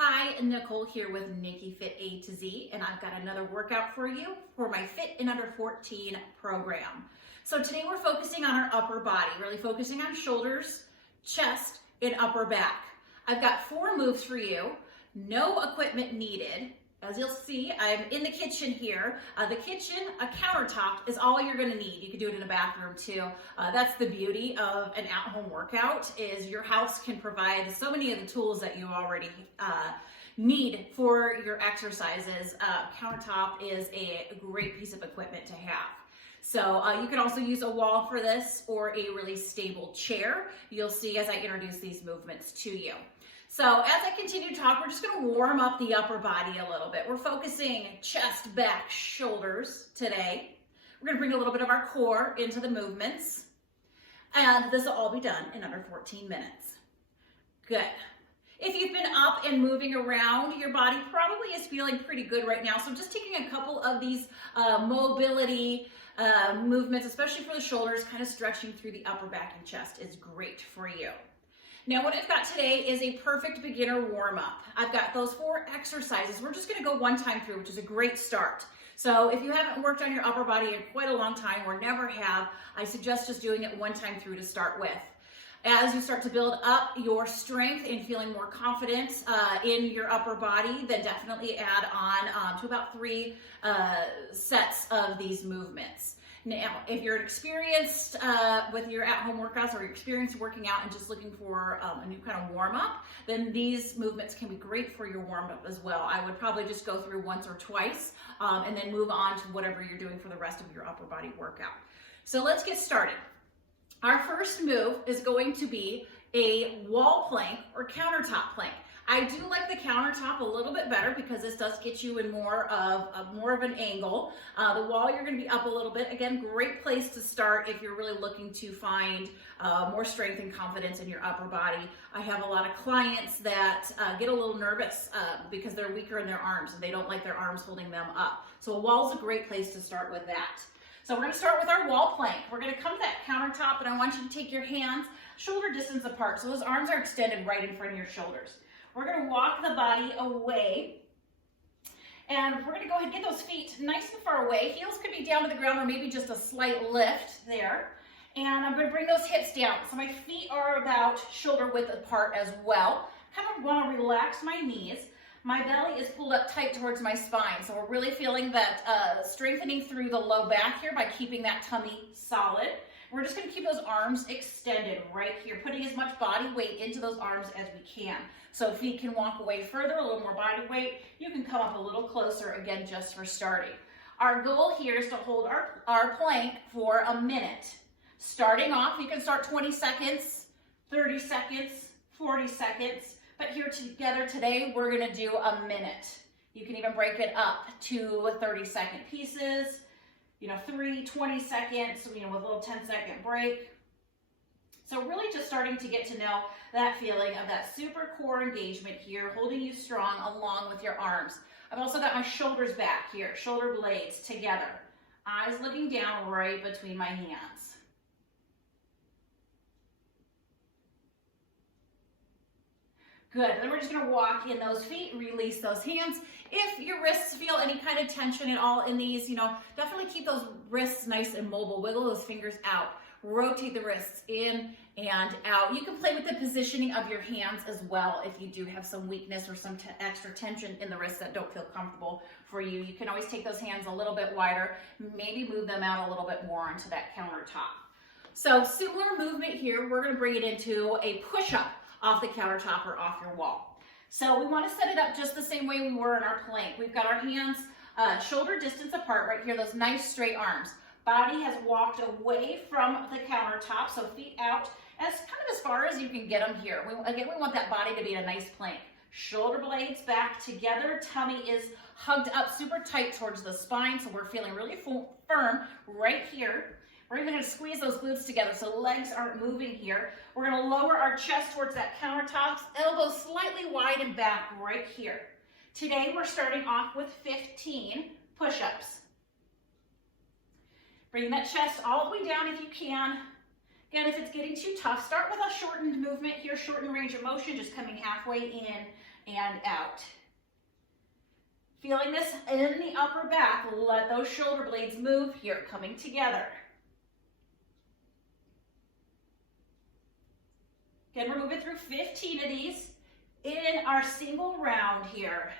Hi, Nicole here with NickiFit A to Z, and I've got another workout for you for my Fit in Under 14 program. So today we're focusing on our upper body, really focusing on shoulders, chest, and upper back. I've got 4 moves for you, no equipment needed. As you'll see, I'm in the kitchen here. The kitchen, a countertop is all you're gonna need. You can do it in a bathroom too. That's the beauty of an at-home workout, is your house can provide so many of the tools that you already need for your exercises. Countertop is a great piece of equipment to have. So you can also use a wall for this or a really stable chair. You'll see as I introduce these movements to you. So as I continue to talk, we're just going to warm up the upper body a little bit. We're focusing chest, back, shoulders today. We're going to bring a little bit of our core into the movements. And this will all be done in under 14 minutes. Good. If you've been up and moving around, your body probably is feeling pretty good right now. So just taking a couple of these mobility movements, especially for the shoulders, kind of stretching through the upper back and chest is great for you. Now what I've got today is a perfect beginner warm-up. I've got those 4 exercises. We're just gonna go one time through, which is a great start. So if you haven't worked on your upper body in quite a long time or never have, I suggest just doing it one time through to start with. As you start to build up your strength and feeling more confident in your upper body, then definitely add on to about 3 sets of these movements. Now, if you're experienced with your at-home workouts or you're experienced working out and just looking for a new kind of warm-up, then these movements can be great for your warm-up as well. I would probably just go through once or twice and then move on to whatever you're doing for the rest of your upper body workout. So let's get started. Our first move is going to be a wall plank or countertop plank. I do like the countertop a little bit better because this does get you in more of an angle. The wall, you're going to be up a little bit. Again, great place to start if you're really looking to find more strength and confidence in your upper body. I have a lot of clients that get a little nervous because they're weaker in their arms and they don't like their arms holding them up. So a wall is a great place to start with that. So we're going to start with our wall plank. We're going to come to that countertop and I want you to take your hands shoulder distance apart. So those arms are extended right in front of your shoulders. We're going to walk the body away, and we're going to go ahead and get those feet nice and far away. Heels could be down to the ground or maybe just a slight lift there. And I'm going to bring those hips down. So my feet are about shoulder width apart as well. Kind of want to relax my knees. My belly is pulled up tight towards my spine. So we're really feeling that strengthening through the low back here by keeping that tummy solid. We're just going to keep those arms extended right here, putting as much body weight into those arms as we can. So feet can walk away further, a little more body weight. You can come up a little closer, again, just for starting. Our goal here is to hold our plank for a minute. Starting off, you can start 20 seconds, 30 seconds, 40 seconds. But here together today, we're going to do a minute. You can even break it up to 30-second pieces. 3 20 seconds, with a little 10-second break. So really just starting to get to know that feeling of that super core engagement here, holding you strong along with your arms. I've also got my shoulders back here, shoulder blades together. Eyes looking down right between my hands. Good, then we're just gonna walk in those feet, release those hands. If your wrists feel any kind of tension at all in these, definitely keep those wrists nice and mobile. Wiggle those fingers out. Rotate the wrists in and out. You can play with the positioning of your hands as well if you do have some weakness or some extra tension in the wrists that don't feel comfortable for you. You can always take those hands a little bit wider, maybe move them out a little bit more onto that countertop. So similar movement here, we're gonna bring it into a push-up off the countertop or off your wall. So we want to set it up just the same way we were in our plank. We've got our hands shoulder distance apart right here, those nice straight arms. Body has walked away from the countertop, so feet out as far as you can get them here. We want that body to be in a nice plank. Shoulder blades back together, tummy is hugged up super tight towards the spine, so we're feeling really firm right here. We're even going to squeeze those glutes together so legs aren't moving here. We're going to lower our chest towards that countertop, elbows slightly wide and back right here. Today we're starting off with 15 push-ups. Bring that chest all the way down if you can. Again, if it's getting too tough, start with a shortened movement here, shortened range of motion, just coming halfway in and out. Feeling this in the upper back, let those shoulder blades move here, coming together. Again, we're moving through 15 of these in our single round here.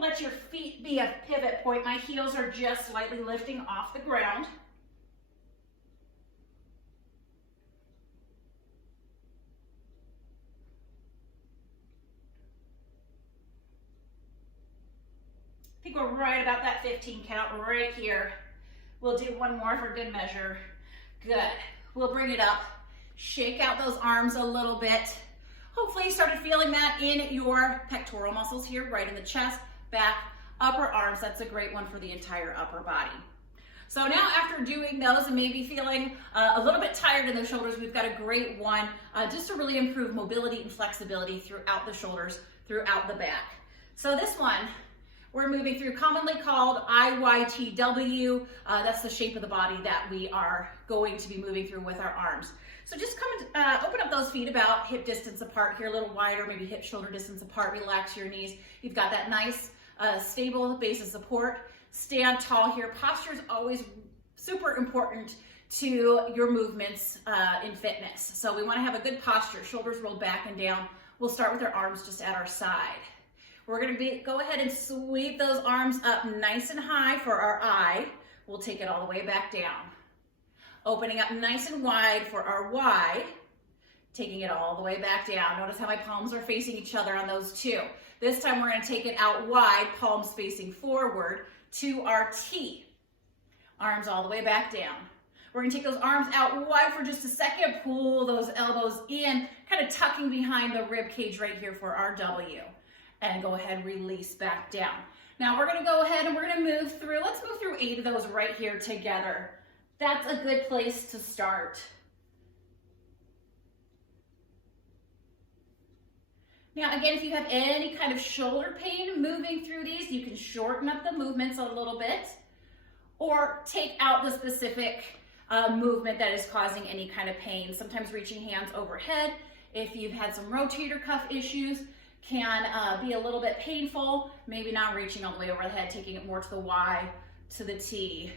Let your feet be a pivot point. My heels are just slightly lifting off the ground. I think we're right about that 15 count right here. We'll do one more for good measure. Good. We'll bring it up. Shake out those arms a little bit. Hopefully you started feeling that in your pectoral muscles here, right in the chest, back, upper arms. That's a great one for the entire upper body. So now after doing those and maybe feeling a little bit tired in the shoulders, we've got a great one just to really improve mobility and flexibility throughout the shoulders, throughout the back. So this one, we're moving through commonly called IYTW. That's the shape of the body that we are going to be moving through with our arms. So just come open up those feet about hip distance apart here, a little wider, maybe hip shoulder distance apart. Relax your knees. You've got that nice stable base of support. Stand tall here. Posture is always super important to your movements in fitness. So we want to have a good posture, shoulders rolled back and down. We'll start with our arms just at our side. We're going to go ahead and sweep those arms up nice and high for our I. We'll take it all the way back down. Opening up nice and wide for our Y, taking it all the way back down. Notice how my palms are facing each other on those two. This time we're going to take it out wide, palms facing forward to our T. Arms all the way back down. We're going to take those arms out wide for just a second, pull those elbows in, kind of tucking behind the rib cage right here for our W. And go ahead and release back down. Now we're going to go ahead and we're going to move through, let's move through 8 of those right here together. That's a good place to start. Now again, if you have any kind of shoulder pain moving through these, you can shorten up the movements a little bit or take out the specific movement that is causing any kind of pain. Sometimes reaching hands overhead, if you've had some rotator cuff issues, can be a little bit painful. Maybe not reaching all the way over the head, taking it more to the Y, to the T.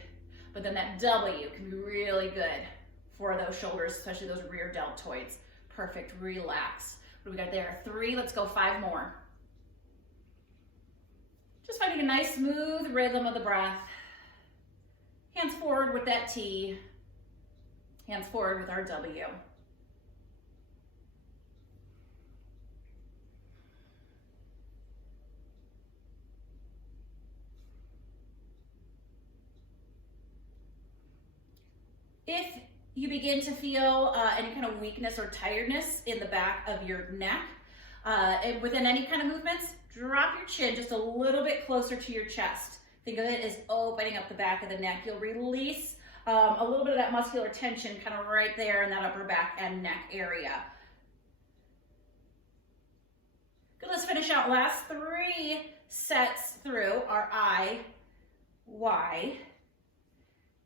But then that W can be really good for those shoulders, especially those rear deltoids. Perfect, relax. What do we got there? 3, let's go 5 more. Just finding a nice smooth rhythm of the breath. Hands forward with that T. Hands forward with our W. If you begin to feel any kind of weakness or tiredness in the back of your neck, and within any kind of movements, drop your chin just a little bit closer to your chest. Think of it as opening up the back of the neck. You'll release a little bit of that muscular tension kind of right there in that upper back and neck area. Good, let's finish out last 3 sets through our I, Y,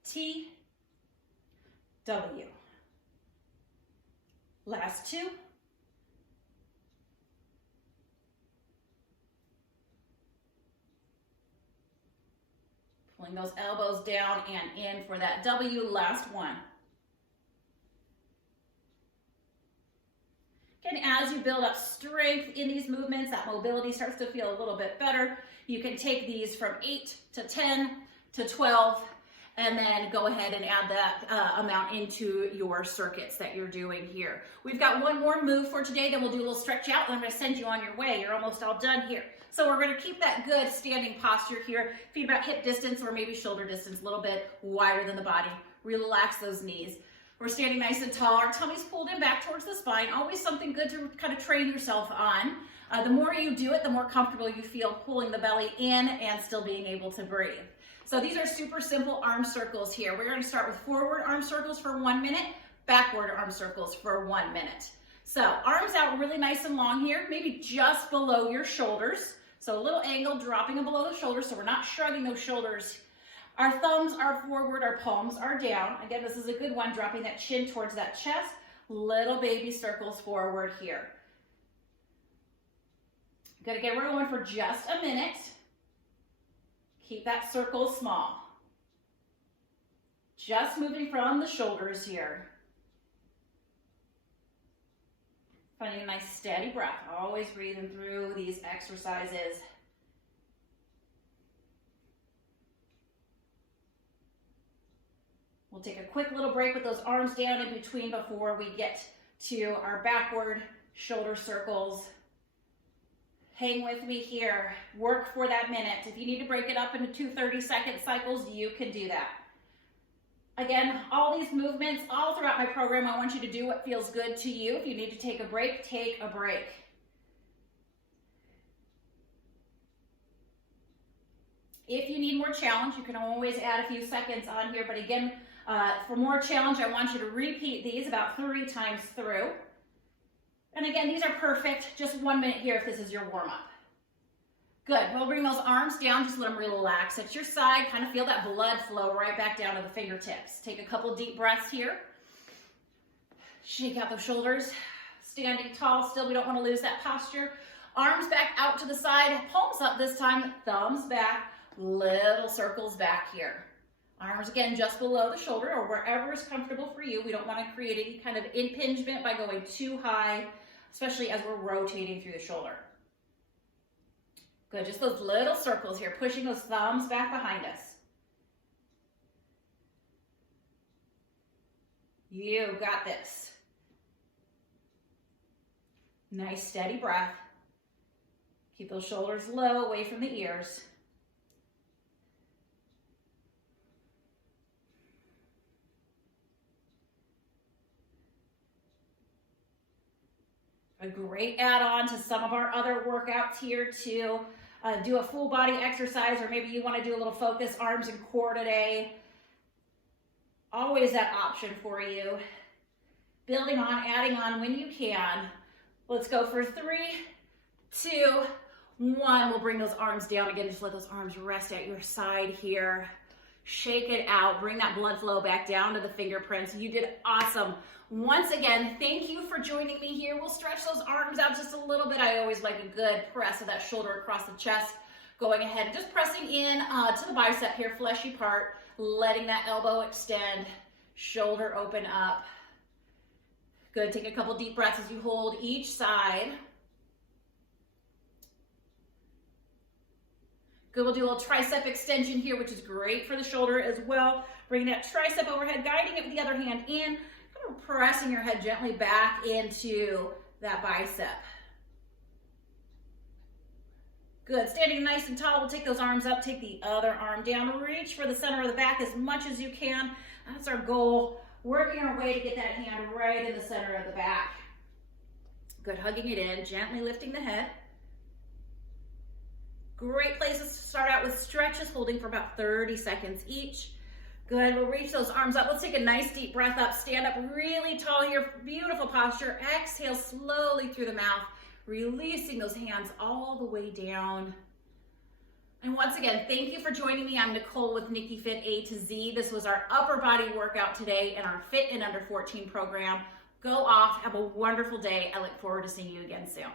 T, W. Last 2. Pulling those elbows down and in for that W. Last 1. Again, as you build up strength in these movements, that mobility starts to feel a little bit better. You can take these from 8 to 10 to 12. And then go ahead and add that amount into your circuits that you're doing here. We've got one more move for today, then we'll do a little stretch out, and I'm gonna send you on your way. You're almost all done here. So we're gonna keep that good standing posture here. Feet about hip distance or maybe shoulder distance, a little bit wider than the body. Relax those knees. We're standing nice and tall. Our tummy's pulled in back towards the spine. Always something good to kind of train yourself on. The more you do it, the more comfortable you feel pulling the belly in and still being able to breathe. So these are super simple arm circles here. We're going to start with forward arm circles for 1 minute, backward arm circles for 1 minute. So arms out really nice and long here, maybe just below your shoulders. So a little angle dropping below the shoulders so we're not shrugging those shoulders. Our thumbs are forward, our palms are down. Again, this is a good one, dropping that chin towards that chest. Little baby circles forward here. Good, again, we're going for just a minute. Keep that circle small. Just moving from the shoulders here. Finding a nice steady breath. Always breathing through these exercises. We'll take a quick little break with those arms down in between before we get to our backward shoulder circles. Hang with me here. Work for that minute. If you need to break it up into 2 30-second cycles, you can do that. Again, all these movements, all throughout my program, I want you to do what feels good to you. If you need to take a break, take a break. If you need more challenge, you can always add a few seconds on here. But again, for more challenge, I want you to repeat these about 3 times through. And again, these are perfect. Just 1 minute here if this is your warm-up. Good. We'll bring those arms down. Just let them relax at your side. Kind of feel that blood flow right back down to the fingertips. Take a couple deep breaths here. Shake out those shoulders. Standing tall still. We don't want to lose that posture. Arms back out to the side. Palms up this time. Thumbs back. Little circles back here. Arms again just below the shoulder or wherever is comfortable for you. We don't want to create any kind of impingement by going too high, especially as we're rotating through the shoulder. Good, just those little circles here, pushing those thumbs back behind us. You got this. Nice steady breath. Keep those shoulders low, away from the ears. A great add-on to some of our other workouts here to do a full body exercise, or maybe you want to do a little focus arms and core today. Always that option for you. Building on, adding on when you can. Let's go for 3, 2, 1. We'll bring those arms down again. Just let those arms rest at your side here. Shake it out. Bring that blood flow back down to the fingerprints. You did awesome. Once again, thank you for joining me here. We'll stretch those arms out just a little bit. I always like a good press of that shoulder across the chest. Going ahead and just pressing in to the bicep here, fleshy part, letting that elbow extend, shoulder open up. Good, take a couple deep breaths as you hold each side. Good, we'll do a little tricep extension here, which is great for the shoulder as well. Bring that tricep overhead, guiding it with the other hand in, kind of pressing your head gently back into that bicep. Good, standing nice and tall, we'll take those arms up, take the other arm down, reach for the center of the back as much as you can. That's our goal, working our way to get that hand right in the center of the back. Good, hugging it in, gently lifting the head. Great places to start out with stretches, holding for about 30 seconds each. Good, we'll reach those arms up. Let's take a nice deep breath up, stand up really tall here, beautiful posture. Exhale slowly through the mouth, releasing those hands all the way down. And once again, thank you for joining me. I'm Nicole with NickiFit A to Z. This was our upper body workout today in our Fit in Under 14 program. Go off, have a wonderful day. I look forward to seeing you again soon.